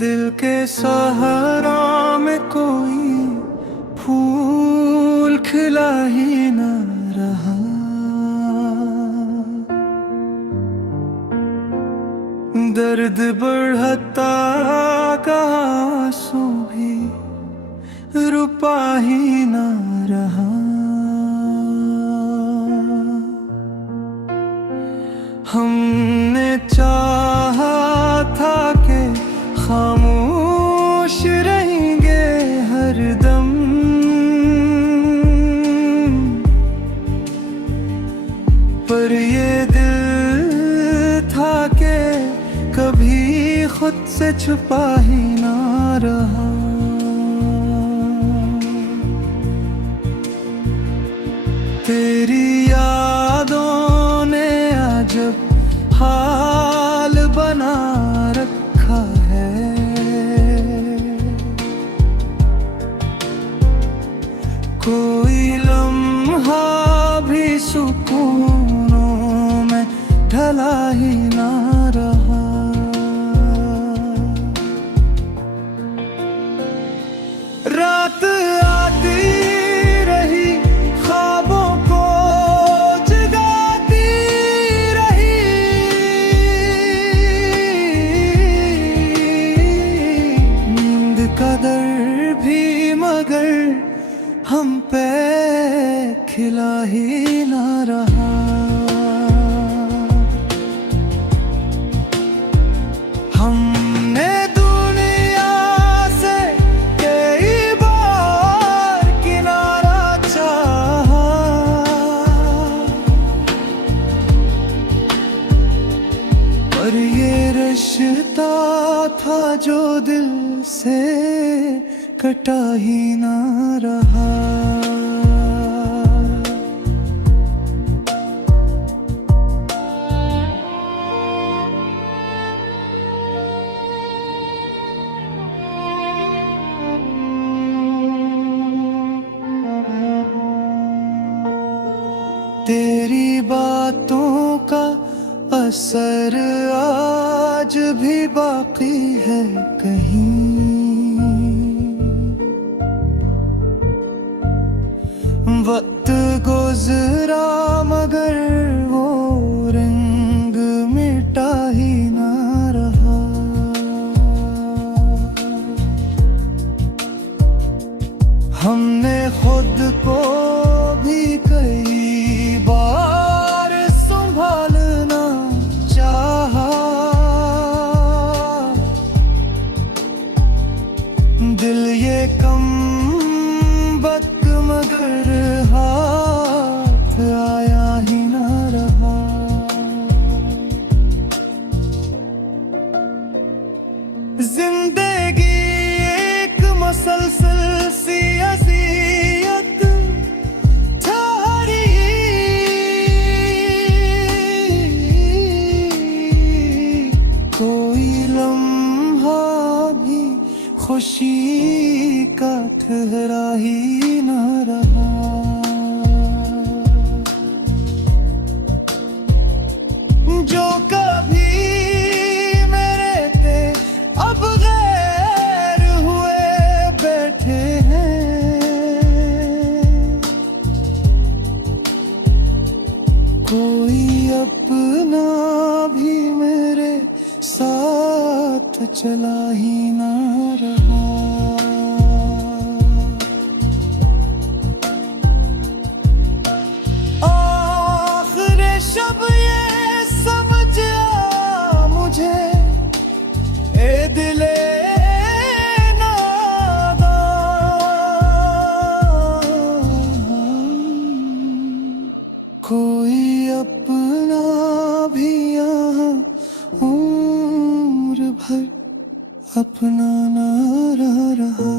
दिल के सहारा में कोई फूल खिला ही न रहा। दर्द बढ़ता का आंसू भी रुपा ही न रहा। हमने चाहा था कि खामोश रहेंगे हरदम, पर ये दिल था कि कभी खुद से छुपा ही ना रहा। तेरी यादों ने अजब हाल बना रखा है। कोई लम्हा भी सुकूनों में ढला ही ना रहा। रात आती रही, ख्वाबों को जगाती रही, नींद का दर भी मगर हम पे खिला ही ना रहा। हमने दुनिया से कई बार किनारा चाहा, पर ये रिश्ता था जो दिल से कटा ही ना रहा। तेरी बातों का असर आज भी बाकी है कहीं। वक्त गुजरा मगर वो रंग मिटा ही ना रहा। हमने खुद को भी कई बार संभालना चाहा, दिल ये कम वक्त मगर हाथ आया ही ना रहा। जिंदगी एक मसलसल सी अज़ियत ठहरी, कोई लम्हा भी खुशी का ठहरा ही ना रहा। जो कभी मेरे थे अब गैर हुए बैठे हैं, कोई अपना भी मेरे साथ चला ही ना रहा। आखिर शब ये समझ आ मुझे, ए दिले नादान, कोई अपना भी यहाँ उम्र भर अपना ना रहा।